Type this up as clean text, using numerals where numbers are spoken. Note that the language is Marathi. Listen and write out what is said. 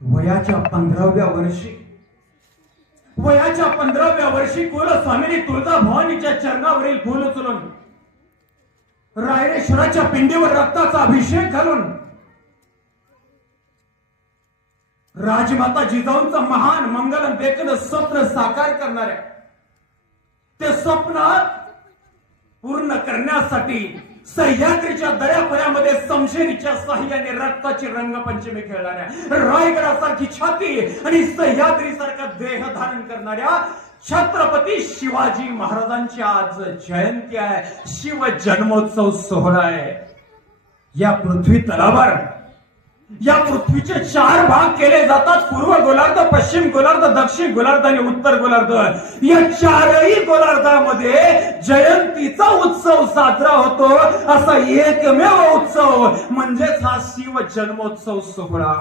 वयाच्या 15व्या वर्षी कुलस्वामिनी तुळजाभवानीच्या चरणावरील फूल उचलून रायरेश्वराच्या पिंडीवर रक्ताचा अभिषेक घालून राजमाता जिजाऊंचं महान मंगल देखणं स्वप्न साकार करणाऱ्या ते स्वप्न पूर्ण करण्यासाठी सह्याद्रीच्या दऱ्याखोऱ्यामध्ये समशेरीच्या साह्याने रक्ताची रंगपंचमी खेळणाऱ्या रायगडासारखी छाती आणि सह्याद्री सारखा देह धारण करणाऱ्या छत्रपती शिवाजी महाराजांची आज जयंती आहे. शिव जन्मोत्सव सोहळा आहे. या पृथ्वी तलावर या पृथ्वीचे 4 भाग केले जातात. पूर्व गोलार्ध, पश्चिम गोलार्ध, दक्षिण गोलार्ध आणि उत्तर गोलार्ध. या 4ही गोलार्धामध्ये जयंतीचा उत्सव साजरा होतो. असा एकमेव उत्सव म्हणजेच हा शिव जन्मोत्सव सोहळा.